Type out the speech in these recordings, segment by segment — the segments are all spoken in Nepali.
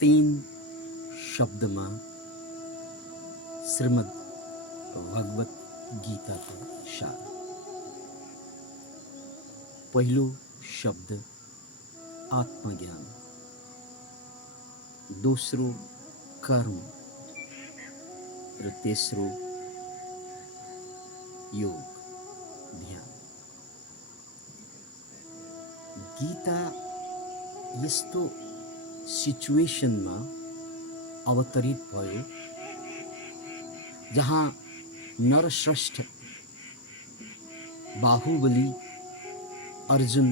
तीन शब्दमा श्रीमद् भगवत गीताको सार। पहिलो शब्द आत्मज्ञान, दोस्रो कर्म र तेस्रो योग ध्यान। गीता यस्तो सिचुएसनमा अवतरित भयो जहाँ नरश्रेष्ठ बाहुबली अर्जुन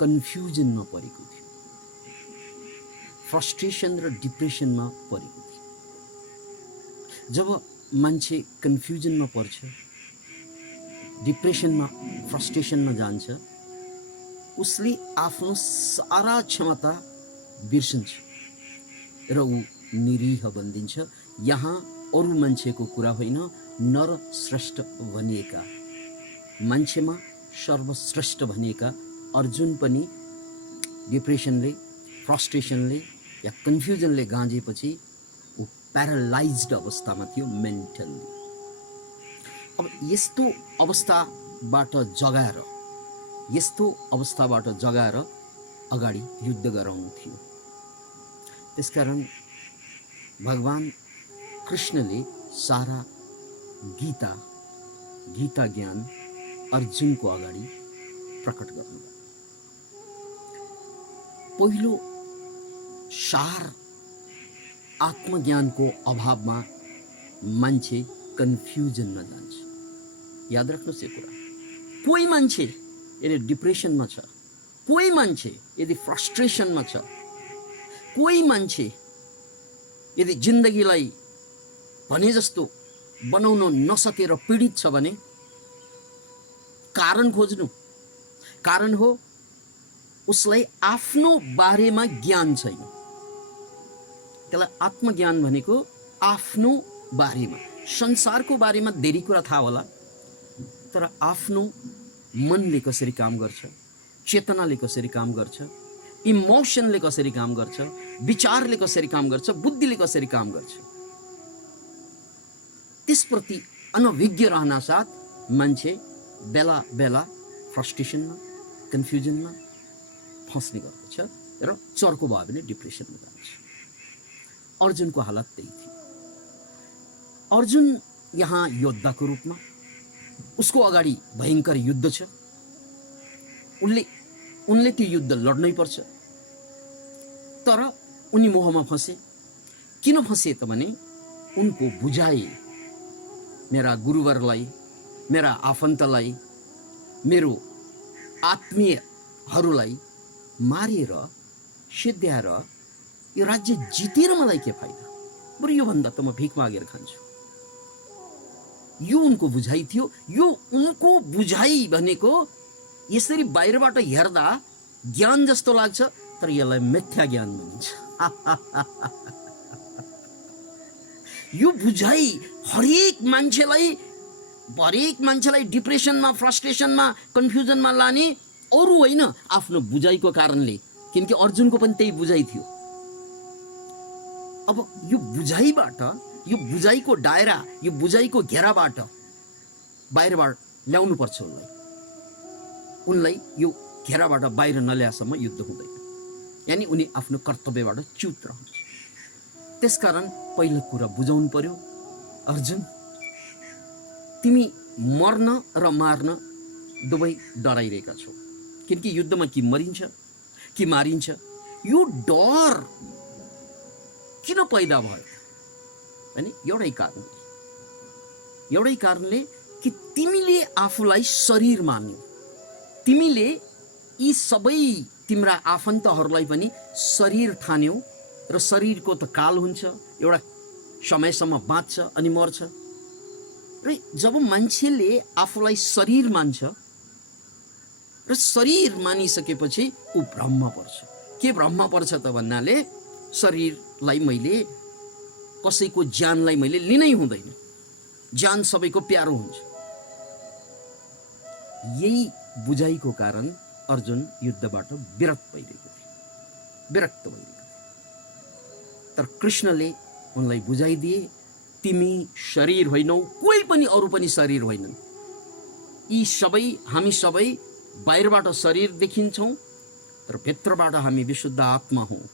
कन्फ्युजनमा परेको थियो, फ्रस्ट्रेसन र डिप्रेसनमा परेको थियो। जब मान्छे कन्फ्युजनमा पर्छ, डिप्रेसनमा, फ्रस्ट्रेसनमा जान्छ, उसले आफ्नो सारा क्षमता बिर्सन्छ र ऊ निरीह बनिन्छ। यहाँ अरू मान्छेको कुरा होइन, नरश्रेष्ठ भनिएका, मान्छेमा सर्वश्रेष्ठ भनिएका अर्जुन पनि डिप्रेसनले, फ्रस्ट्रेसनले या कन्फ्युजनले गाँजेपछि ऊ प्यारालाइज्ड अवस्थामा थियो मेन्टल्ली। अब यस्तो अवस्थाबाट जगाएर अगाडि युद्ध गराउनु थियो। त्यसकारण भगवान कृष्णले सारा गीता ज्ञान अर्जुनको अगाडि प्रकट गर्नुभयो। पहिलो सार आत्मज्ञानको अभावमा मान्छे कन्फ्युजनमा जान्छ। याद राख्नुहोस् यो कुरा। कोही मान्छे यदि डिप्रेसनमा छ, कोही मान्छे यदि फ्रस्ट्रेसनमा छ, कोही मान्छे यदि जिन्दगीलाई भने जस्तो बनाउन नसकेर पीडित छ भने कारण खोज्नु। कारण हो उसलाई आफ्नो बारेमा ज्ञान छैन। त्यसलाई आत्मज्ञान भनेको आफ्नो बारेमा, संसारको बारेमा धेरै कुरा थाहा होला, तर आफ्नो मनले कसरी काम गर्छ, चेतनाले कसरी काम गर्छ, इमोसनले कसरी काम गर्छ, विचारले कसरी काम गर्छ, बुद्धिले कसरी काम गर्छ, त्यसप्रति अनभिज्ञ रहना साथ मान्छे बेला बेला फ्रस्ट्रेसनमा, कन्फ्युजनमा फस्ने गर्दछ र चर्को भयो भने डिप्रेसनमा जान्छ। अर्जुनको हालत त्यही थियो। अर्जुन यहाँ योद्धाको रूपमा, उसको अगाडि भयङ्कर युद्ध छ, उनले त्यो युद्ध लड्नै पर्छ। तर उनी मोहमा फसे। किन फसे त भने उनको बुझाइ मेरा गुरुवरलाई, मेरा आफन्तलाई, मेरो आत्मीयहरूलाई मारेर सिद्ध्याएर यो राज्य जितेर मलाई के फाइदा, बरु योभन्दा त म भिख मागेर खान्छु। यो उनको बुझाइ थियो। यो उनको बुझाइ भनेको यसरी बाहिरबाट हेर्दा ज्ञान जस्तो लाग्छ, तर यसलाई मिथ्या ज्ञान भनिन्छ। यो बुझाइ हरेक मान्छेलाई डिप्रेसनमा, फ्रस्ट्रेसनमा, कन्फ्युजनमा लाने अरू होइन, आफ्नो बुझाइको कारणले। किनकि अर्जुनको पनि त्यही बुझाइ थियो। अब यो बुझाइबाट, यो बुझाइको दायरा, यो बुझाइको घेराबाट बाहिरबाट ल्याउनु पर्छ उनलाई यो घेराबाट बाहिर नल्याएसम्म युद्ध हुँदैन। यानी उनी आफ्नो कर्तव्यबाट च्युत रहन्छ। त्यसकारण पहिलो कुरा बुझाउनु पर्यो, अर्जुन तिमी मर्न र मार्न दुवै डराइरहेका छौ। किनकि युद्धमा कि मरिन्छ कि मारिन्छ। यो डर किन पैदा भयो भने एउटै कारणले कि तिमीले आफूलाई शरीर मान्यौ। तिमीले यी सबै तिम्रा आफन्तहरूलाई पनि शरीर ठान्यौ र शरीरको त काल हुन्छ, एउटा समयसम्म बाँच्छ अनि मर्छ। र जब मान्छेले आफूलाई शरीर मान्छ र शरीर मानिसकेपछि ऊ भ्रममा पर्छ। के भ्रममा पर्छ त भन्नाले शरीरलाई मैले, कसैको ज्यानलाई मैले लिनै हुँदैन, ज्यान सबैको प्यारो हुन्छ। यही बुझाइको कारण अर्जुन युद्धबाट विरत भइरहेको थियो। विरक्त भइरहेका थिए। तर कृष्णले उनलाई बुझाइदिए, तिमी शरीर होइनौ, कोही पनि अरू पनि शरीर होइनन्। यी सबै हामी सबै बाहिरबाट शरीर देखिन्छौँ, तर भित्रबाट हामी विशुद्ध आत्मा हौँ।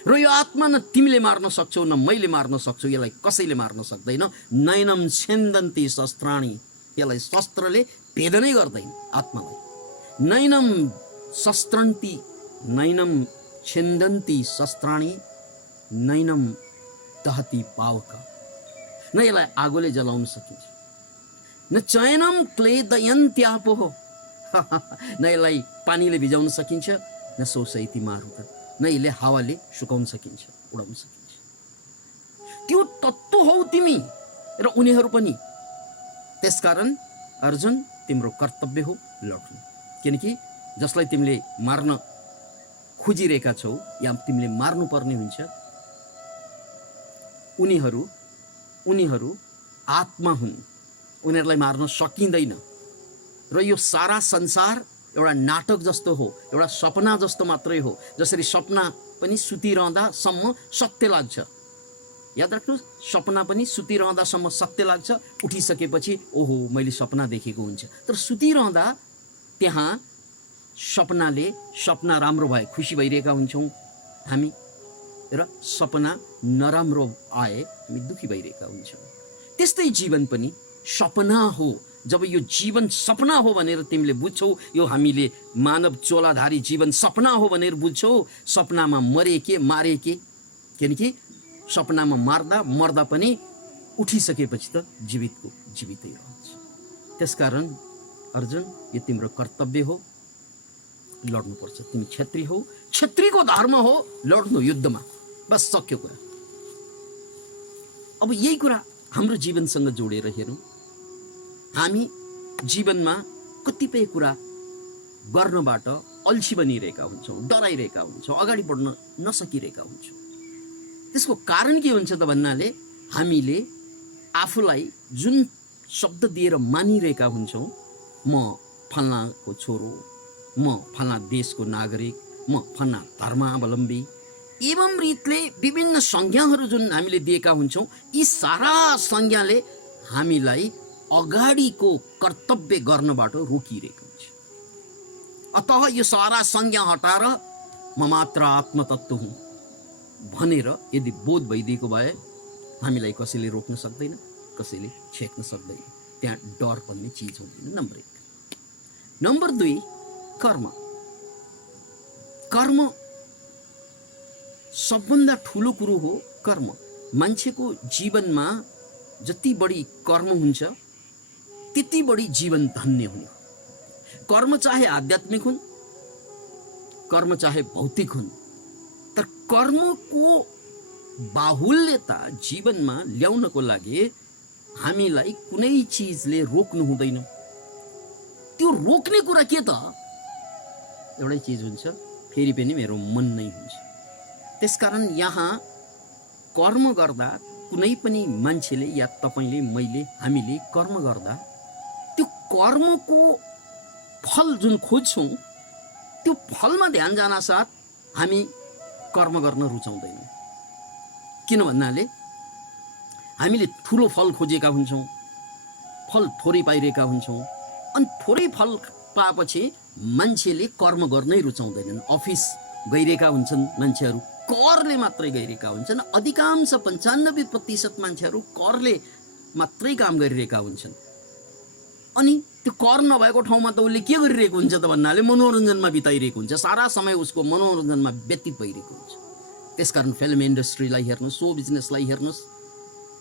र यो आत्मा न तिमीले मार्न सक्छौ, न मैले मार्न सक्छु, यसलाई कसैले मार्न सक्दैन। नैनम छेन्दन्ती शस्त्राणी, यसलाई शस्त्रले भेदनै गर्दैन आत्मालाई। नैनम शस्त्रन्ती, नैनम छेन्दन्ती शस्त्राणी, नैनम दहती पावक, न यसलाई आगोले जलाउन सकिन्छ, न चयनम क्लेदयन्त्यापो हो, न यसलाई पानीले भिजाउन सकिन्छ, न सोसैती मारुत, न यसले हावाले सुकाउन सकिन्छ, उडाउन सकिन्छ। त्यो तत्त्व हौ तिमी र उनीहरू पनि। त्यसकारण अर्जुन, तिम्रो कर्तव्य हो लड्नु, किनकि जसलाई तिमीले मार्न खोजिरहेका छौ या तिमीले मार्नुपर्ने हुन्छ, उनीहरू आत्मा हुन्, उनीहरूलाई मार्न सकिँदैन। र यो सारा संसार एउटा नाटक जस्तो हो, एउटा सपना जस्तो मात्रै हो। जसरी सपना पनि सुतिरहँदासम्म सत्य लाग्छ, याद राख्नुहोस्, सपना पनि सुतिरहँदासम्म सत्य लाग्छ, उठिसकेपछि ओहो मैले सपना देखेको हुन्छ। तर सुतिरहँदा त्यहाँ सपना राम्रो भए खुसी भइरहेका हुन्छौँ हामी, र सपना नराम्रो आए हामी दुखी भइरहेका हुन्छौँ। त्यस्तै जीवन पनि सपना हो। जब यो जीवन सपना हो भनेर तिमीले बुझ्छौ, यो हामीले मानव चोलाधारी जीवन सपना हो भनेर बुझ्छौ, सपनामा मरे के मारे के, किनकि सपनामा मर्दा पनि उठिसकेपछि त जीवितको जीवितै रहन्छ। त्यसकारण अर्जुन, यो तिम्रो कर्तव्य हो, लड्नुपर्छ। तिमी क्षत्रिय हौ, क्षत्रियको धर्म हो लड्नु युद्धमा, बस सक्यो कुरा। अब यही कुरा हाम्रो जीवनसँग जोडेर हेरौँ। हामी जीवनमा कतिपय कुरा गर्नबाट अल्छी बनिरहेका हुन्छौँ, डराइरहेका हुन्छौँ, अगाडि बढ्न नसकिरहेका हुन्छौँ। त्यसको कारण के हुन्छ त भन्नाले हामीले आफूलाई जुन शब्द दिएर मानिरहेका हुन्छौँ, म फल्नाको छोरो, म फल्ना देशको नागरिक, म फल्ना धर्मावलम्बी, एवं रीतले विभिन्न संज्ञाहरू जुन हामीले दिएका हुन्छौँ, यी सारा संज्ञाले हामीलाई अगाडिको कर्तव्य गर्नबाट रोकिरहेको हुन्छ। अतः यो सारा संज्ञा हटाएर म मात्र आत्मतत्त्व हुँ भनेर यदि बोध भइदिएको भए हामीलाई कसैले रोक्न सक्दैन, कसैले छेक्न सक्दैन। त्यहाँ डर भन्ने चिज हुँदैन। नम्बर 1। नम्बर 2, कर्म। कर्म सबभन्दा ठुलो कुरो हो। कर्म मान्छेको जीवनमा जति बढी कर्म हुन्छ त्यति बढी जीवन धन्य हुने हो। कर्म चाहे आध्यात्मिक हुन्, कर्म चाहे भौतिक हुन्, तर कर्मको बाहुल्यता जीवनमा ल्याउनको लागि हामीलाई कुनै चिजले रोक्नु हुँदैन। त्यो रोक्ने कुरा के त? एउटै चिज हुन्छ, फेरि पनि मेरो मन नै हुन्छ। त्यसकारण यहाँ कर्म गर्दा कुनै पनि मान्छेले या तपाईले, मैले, हामीले कर्म गर्दा त्यो कर्मको फल जुन खोज्छौँ त्यो फलमा ध्यान जानासाथ हामी कर्म गर्न रुचाउँदैनौँ। किन भन्नाले हामीले ठुलो फल खोजेका हुन्छौँ, फल थोरै पाइरहेका हुन्छौँ, अनि थोरै फल पाएपछि मान्छेले कर्म गर्नै रुचाउँदैनन्। अफिस गइरहेका हुन्छन् मान्छेहरू, करले मात्रै गइरहेका हुन्छन्। अधिकांश 95% मान्छेहरू करले मात्रै काम गरिरहेका हुन्छन्। अनि त्यो कर नभएको ठाउँमा त उसले के गरिरहेको हुन्छ त भन्नाले मनोरञ्जनमा बिताइरहेको हुन्छ। सारा समय उसको मनोरञ्जनमा व्यतीत भइरहेको हुन्छ। त्यसकारण फिल्म इन्डस्ट्रीलाई हेर्नुहोस्, सो बिजनेसलाई हेर्नुहोस्,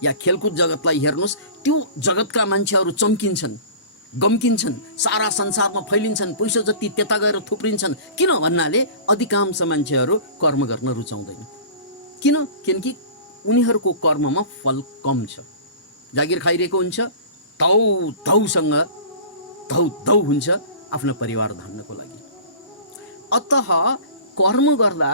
या खेलकुद जगतलाई हेर्नुहोस्, त्यो जगतका मान्छेहरू चम्किन्छन्, गम्किन्छन्, सारा संसारमा फैलिन्छन्, पैसा जति त्यता गएर थुप्रिन्छन्। किन भन्नाले अधिकांश मान्छेहरू कर्म गर्न रुचाउँदैन। किन? किनकि उनीहरूको कर्ममा फल कम छ। जागिर खाइरहेको हुन्छ, धौसँग धौ हुन्छ आफ्नो परिवार धान्नको लागि। अतः कर्म गर्दा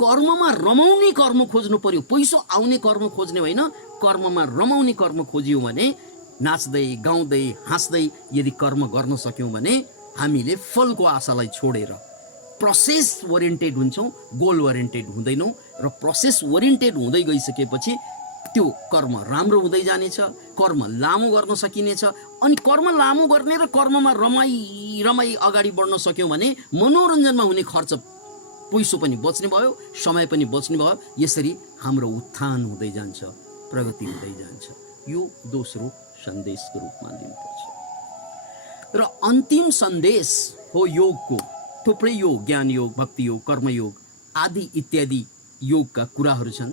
कर्ममा रमाउने कर्म खोज्नु पर्यो। पैसो आउने कर्म खोज्ने होइन, कर्ममा रमाउने कर्म खोज्यौँ भने, नाच्दै गाउँदै हाँस्दै यदि कर्म गर्न सक्यौँ भने हामीले फलको आशालाई छोडेर प्रोसेस ओरिएन्टेड हुन्छौँ, गोल ओरिएन्टेड हुँदैनौँ। र प्रोसेस ओरिएन्टेड हुँदै गइसकेपछि त्यो कर्म राम्रो हुँदै जानेछ, कर्म लामो गर्न सकिनेछ। अनि कर्म लामो गर्ने र कर्ममा रमाई अगाडि बढ्न सक्यौँ भने मनोरञ्जनमा हुने खर्च पैसो पनि बच्ने भयो, समय पनि बच्ने भयो। यसरी हाम्रो उत्थान हुँदै जान्छ, प्रगति हुँदै जान्छ। यो दोस्रो सन्देशको रूपमा लिनुपर्छ। र अन्तिम सन्देश हो योगको। थुप्रै योग, ज्ञान योग, भक्ति योग, कर्मयोग आदि इत्यादि योगका कुराहरू छन्।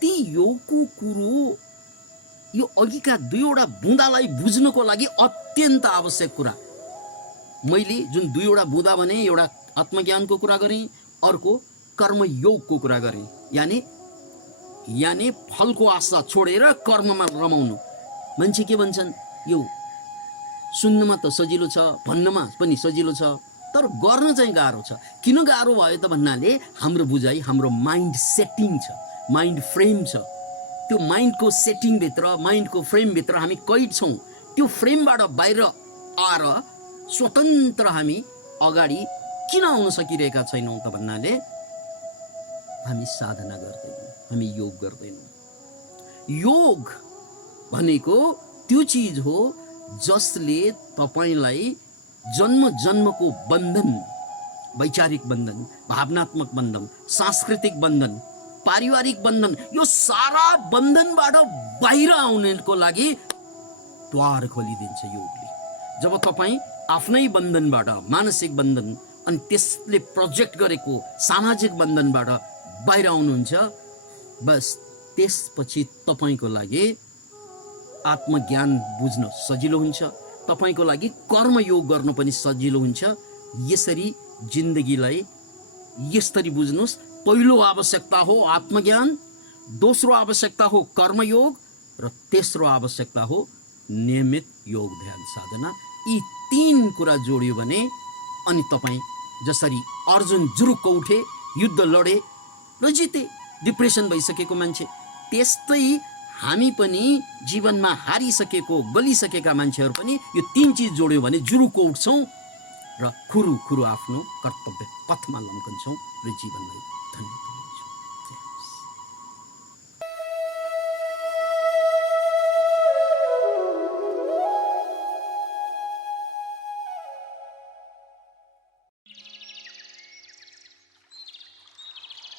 ती योगको कुरो यो अघिका दुईवटा बुँदालाई बुझ्नको लागि अत्यन्त आवश्यक कुरा। मैले जुन दुईवटा बुँदा भने, एउटा आत्मज्ञानको कुरा गरेँ, अर्को कर्मयोगको कुरा गरेँ। यानी फलको आशा छोडेर कर्ममा रमाउनु। मान्छे के भन्छन्, यो सुन्नमा त सजिलो छ, भन्नमा पनि सजिलो छ, तर गर्न चाहिँ गाह्रो छ। किन गाह्रो भयो त भन्नाले हाम्रो बुझाइ, हाम्रो माइन्ड सेटिङ छ, माइन्ड फ्रेम छ। त्यो माइन्डको सेटिङभित्र, माइन्डको फ्रेमभित्र हामी कैद छौँ। त्यो फ्रेमबाट बाहिर आएर स्वतन्त्र हामी अगाडि किन आउन सकिरहेका छैनौँ त भन्नाले हामी साधना गर्दैनौँ, हामी योग गर्दैनौँ। योग भनेको त्यो चिज हो जसले तपाईलाई जन्म जन्मको बन्धन, वैचारिक बन्धन, भावनात्मक बन्धन, सांस्कृतिक बन्धन, पारिवारिक बन्धन, यो सारा बन्धनबाट बाहिर आउनको लागि द्वार खोलिदिन्छ योगले। जब तपाईँ आफ्नै बन्धनबाट, मानसिक बन्धन अनि त्यसले प्रोजेक्ट गरेको सामाजिक बन्धनबाट बाहिर आउनुहुन्छ, बस त्यसपछि तपाईँको लागि आत्मज्ञान बुझ्न सजिलो हुन्छ, तपाईँको लागि कर्मयोग गर्न पनि सजिलो हुन्छ। यसरी जिन्दगीलाई यसरी बुझ्नुहोस्। पहिलो आवश्यकता हो आत्मज्ञान, दोस्रो आवश्यकता हो कर्मयोग र तेस्रो आवश्यकता हो नियमित योग ध्यान साधना। यी तीन कुरा जोडियो भने अनि तपाईँ जसरी अर्जुन जुरुक्क उठे, युद्ध लडे र जिते, डिप्रेसन भइसकेको मान्छे, त्यस्तै हामी पनि जीवनमा हारिसकेको, गलिसकेका मान्छेहरू पनि यो तीन चिज जोड्यो भने जुरुक्क उठ्छौँ र खुरु आफ्नो कर्तव्य पथमा लम्कन्छौँ र जीवनलाई धन्य